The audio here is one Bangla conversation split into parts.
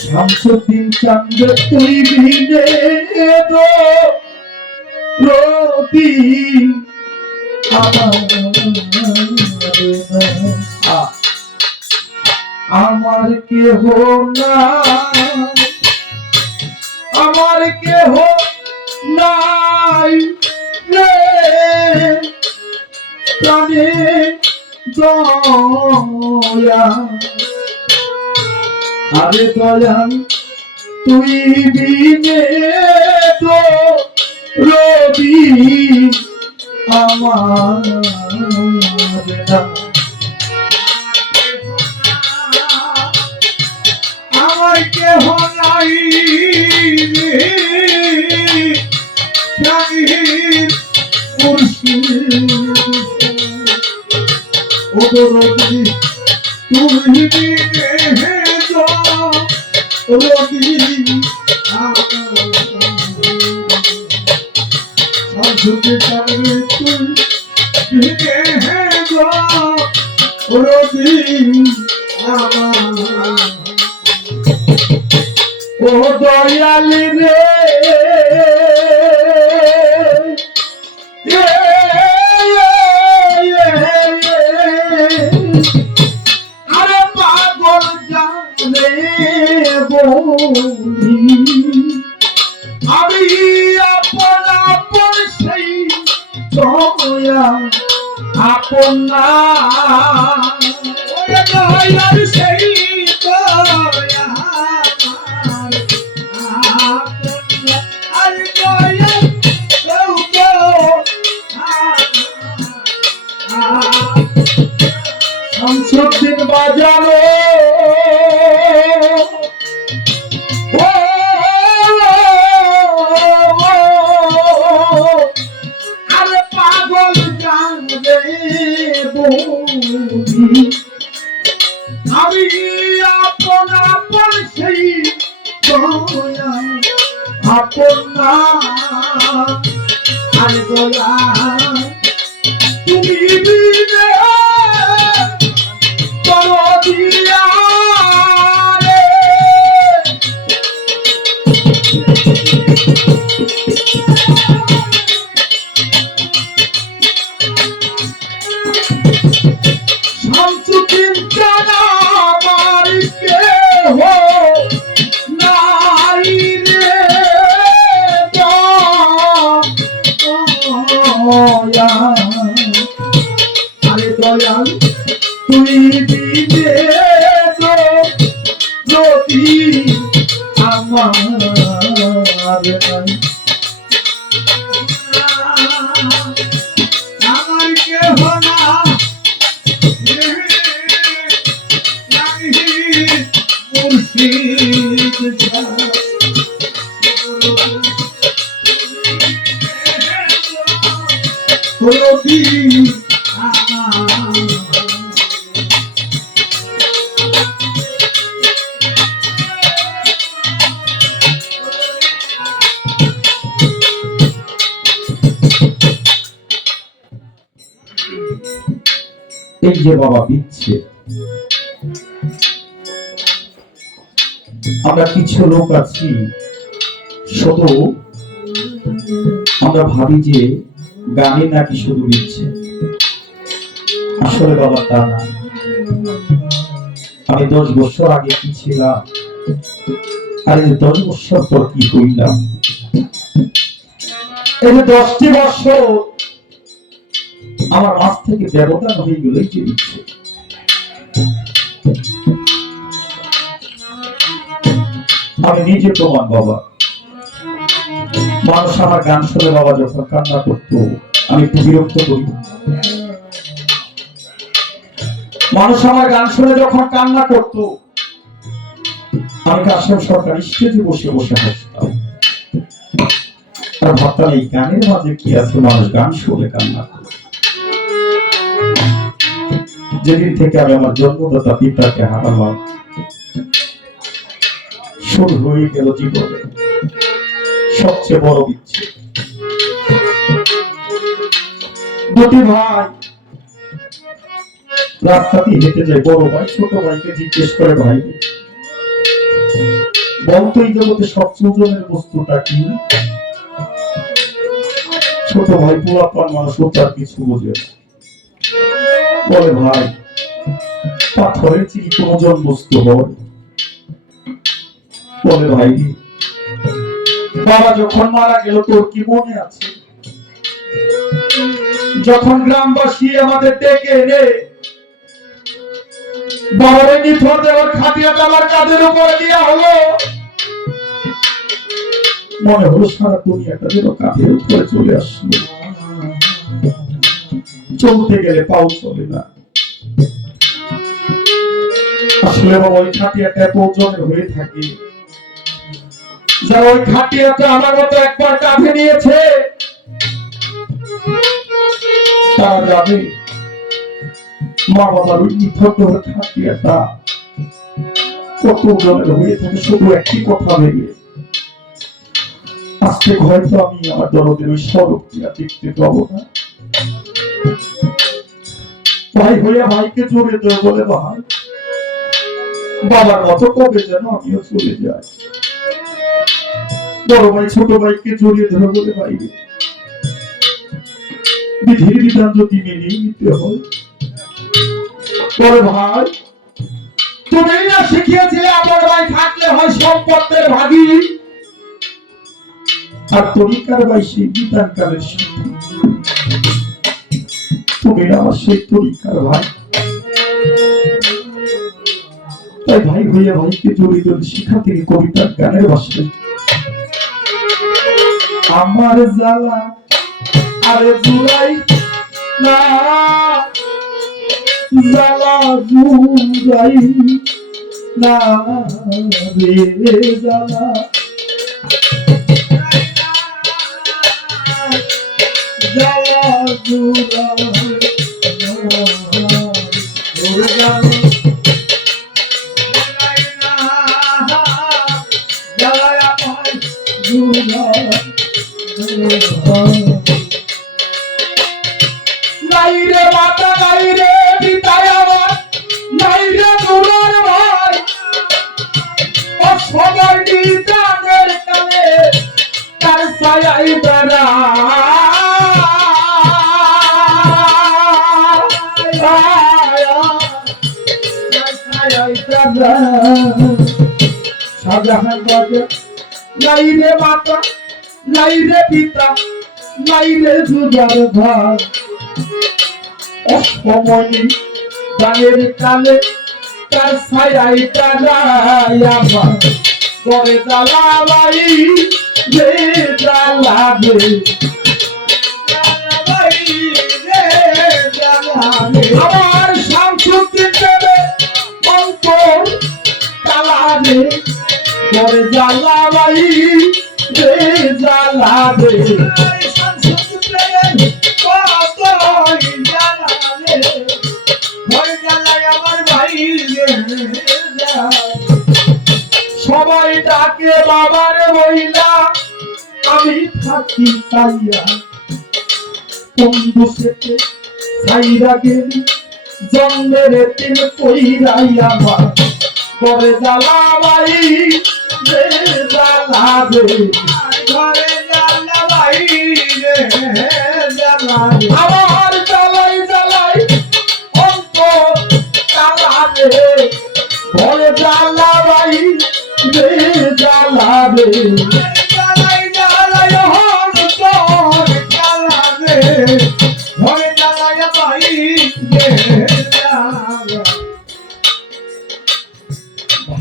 শামসুদ্দিন চাঁদ তুই ভিড়ে তো রবি আমার কেহ না, আমার কেহ নাই রে প্রাণে দয়া, আরে দয়া তুই বিনে তো রবি আমার আমার কেহ নাই জানির মুর্শিদ ও রবি তুমি বিনে তো রবি ঝুঁকে চাঁদে তুই ভিড়ে রবি ও দয়ালি রে আরে পাগল জানে বলি আমি আপন আপন সেই দয়া আপন না দয়ার সেই দয়া আর দয়া শামসুদ্দিন বাজালো আরে পাগল জানবে বলি আমি আপন আপন সেই দয়া আপন না আর দয়া তুমি বিনে করো দিয়া রে শামসুদ্দিন জানা আমার কেহ নাই রে দয়া, আরে দয়াল তুই দিলে তো যদি আমার আমার কেহ না মুর্শিদ রবি এই যে বাবা দিচ্ছে, আমরা কিছু লোক আছি শুধু আমরা ভাবি যে গানে নাকি শুধু দিচ্ছে, আসলে বাবা তা না। আমি 10 বছর আগে কি ছিলাম আর 10 বছর পর কি হইলাম, এই যে 10টি বছর আমার মাঝ থেকে ব্যবধান হয়ে গেলেই যে দিচ্ছে। আমি নিজে প্রমাণ বাবা। মানুষ আমার গান শুনে বাবা যখন কান্না করতো আমি একটু বিরক্ত করি। মানুষ আমার গান শুনে যখন কান্না করতো আমি কাশেম সরকার স্টেজে বসে বসে হাসতাম আর ভাবতাম এই গানের মাঝে কি আছে, মানুষ গান শুনে কান্না করে। যেদিন থেকে আমি আমার জন্মদাতা পিতাকে হারালাম শুরু হয়ে গেল জীবনে সবচেয়ে বড় বিচ্ছেদ। দুটি ভাই রাস্তাতে হেঁটে যায়, বড় ভাই ছোট ভাইকে জিজ্ঞেস করে, ভাই বলতো এই জগতে সবচেয়ে ওজনের বস্তুটা কি? ছোট ভাই পোলাপান মানুষ, ও তার কিছু বোঝে না। বলে, ভাই পাথরের চেয়ে কি কোনো ওজন বস্তু হয়? বলে, ভাই বাবা যখন মারা গেল তোর কি মনে আছে? যখন গ্রামবাসী আমাদের ডেকে এনে বাবারে নিথর দেওয়ার খাটিয়াটা আমার কাঁধের উপরে দেওয়া হলো, মনে হলো সারা দুনিয়াটা যেন কাঁধের উপরে চলে আসলো। চলতে গেলে পাও চলে না। আসলে বাবা ওই খাটিয়াটা এত ওজনের হয়ে থাকে, যারা ওই খাটিয়াটা আমার মতো একবার কাঁধে নিয়েছে তারা যাবে মা বাবার ওই নিথর দেওয়ার খাটিয়াটা কত ওজনের হয়ে থাকে। শুধু একটি কথা ভেবে আজকে হয়তো আমি আমার দরদের ওই স্বরূপটি দেখতে পাবো না। ভাই হইয়া ভাইকে জোরে দেয়, বলে, ভাই বাবার মতো কবে যেন আমিও চলে যাই। বড় ভাই ছোট ভাইকে জড়িয়ে ধরে বলে, ভাই বিধির বিধান যদি মেনে নিতে হয়। বলে, ভাই তুমি না শিখিয়েছিলে আমার ভাই থাকলে হয় সম্পদের ভাগী, আর তরিকার ভাই সেই বিধান কালের সাথে। তুমি আমার সেই তরিকার ভাই, তাই ভাই হইয়া ভাইকে জড়িয়ে ধরে শিখা থেকে কবিতার গানের ভাষায়, আমার জ্বালা আরে জুড়াই না, জ্বালা জুড়াই না রে, জ্বালা জ্বালা জুড়াই নাই রে মাতা, নাই রে পিতায় আমার, নাই রে দুলার ভাই, ও সবার নিজানের কালে তার ছায়াই বেড়া। শাহজাহান বাজে, নাই রে মাতা, নাই রে পিতা, নাই রে দুলার ভাই, অসময়ে গানের কালে তার ছায়াই টানাই আমার করে জ্বালাই রে, জ্বালাবে আমার শামসুদ্দিন দেবে অন্তর তালাবে করে জ্বালাই রে, জ্বালাবে সবাই ডাকে বাবার মহিলা, আমি থাকি চাইয়া বন্ধু সেতে ছাইরা গেলি জন্মের তিন কইরাই আমার করে জ্বালাই রে, জ্বালাবে ঘরে জ্বালাই রে, জ্বালাবে আমার জ্বালাই জ্বালাই অন্তর জ্বালাবে ঘরে জ্বালাই রে, জ্বালাবে জ্বালাই জ্বালাই অন্তর জ্বালাবে ঘরে জ্বালাই ভাই রে,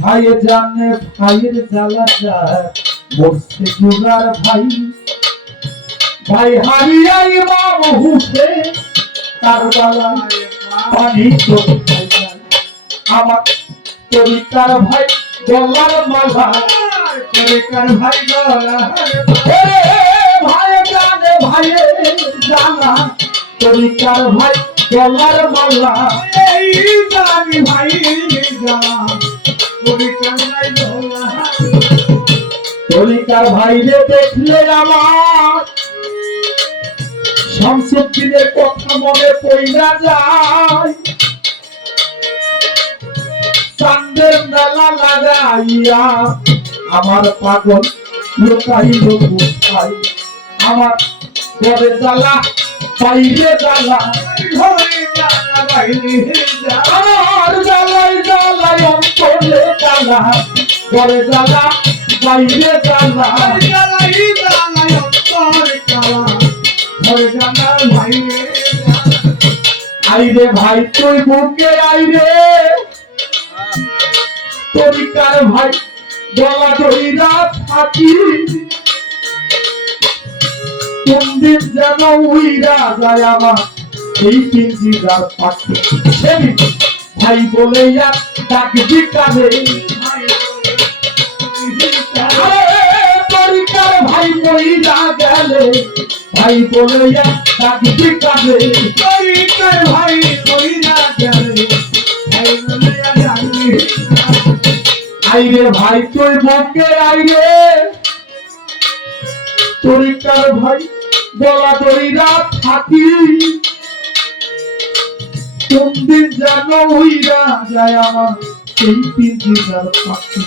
ভাই জানে ভাইয়ের জ্বালা যায় বসে জুগার ভাই, ভাই হারিয়াই বাম হুসে তার গলায় পানি তো আমার তরিকার ভাই গলার মালা, তরিকার ভাই গলার ভাই জানে ভাইয়ের জ্বালা, তরিকার ভাই গলার মালা, এই জানি ভাই জ্বালা তরিকার ভাই গলা। তরিকার ভাইরে দেখলে আমার শামসুদ্দিনের কথা মনে পড়া যায়, আইয়া আমার পাগল লোকাইল কোথায় আমার ঘরে জ্বালা বাইরে জ্বালা ঘরে জ্বালা বাইরে জ্বালা আমার জ্বালাই জ্বালাই অন্তরে জ্বালা ঘরে জ্বালা বাইরে জ্বালা জ্বালাই জ্বালাই অন্তরে জ্বালা ঘরে জ্বালা বাইরে আইরে ভাই তুই বুকে আইরে তরিকার ভাই গলা ধইরা থাকি কোনদিন যেন উইরা যায় আমার এই পিঞ্জিরার পাখি সেদিন ভাই বলে ডাকবি কাঁদে তরিকার ভাই মইরা গেলে ভাই বলে ডাকবি কাঁদে তরিকার ভাই কইরা গেলে ভাই বলে ডাকবি আইরে ভাই তুই বুকে আইরে তরিকার ভাই গলা ধইরা থাকি কোনদিন যেন উইরা যায় আমার এই পিঞ্জিরার পাখি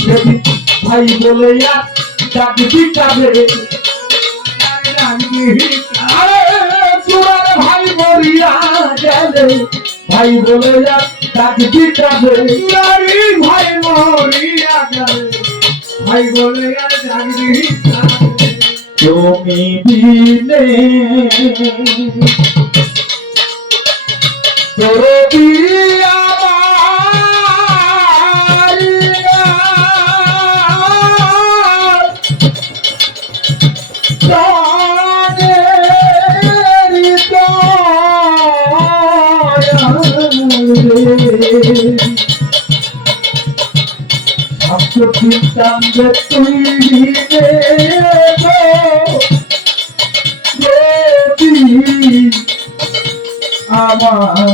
সেদিন ভাই বলে ডাকবি কাঁদে আরে চূড়ার ভাই মরিয়া গেলে ভাই বলে ডাকবি কাঁদে চুরারি ভাই মরিয়া গেলে ভাই বলে ডাকবি তুমি দিলে দরদি আমার প্রাণের দয়ালে চিন্তাঙ্গে তুই আমার